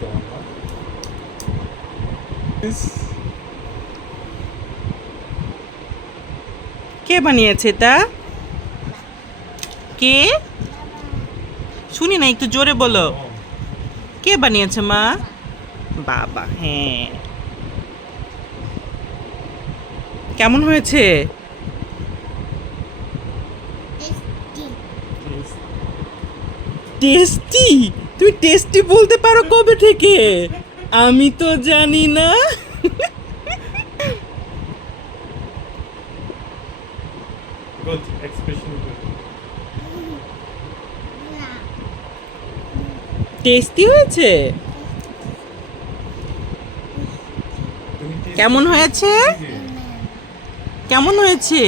তো মাম্মা? কে বানিয়েছে তা? কে? শুনি না, একটু জোরে বলো। কে বানিয়েছে মা? বাবা, হ্যাঁ। কেমন হয়েছে? টেস্টি? তুমি টেস্টি বলতে পারো কবে থেকে? আমি তো জানি না। Good expression, good. টেস্টি হয়েছে? তুমি taste কেমন করে হয়েছে? দেখেছো? কেমন হয়েছে?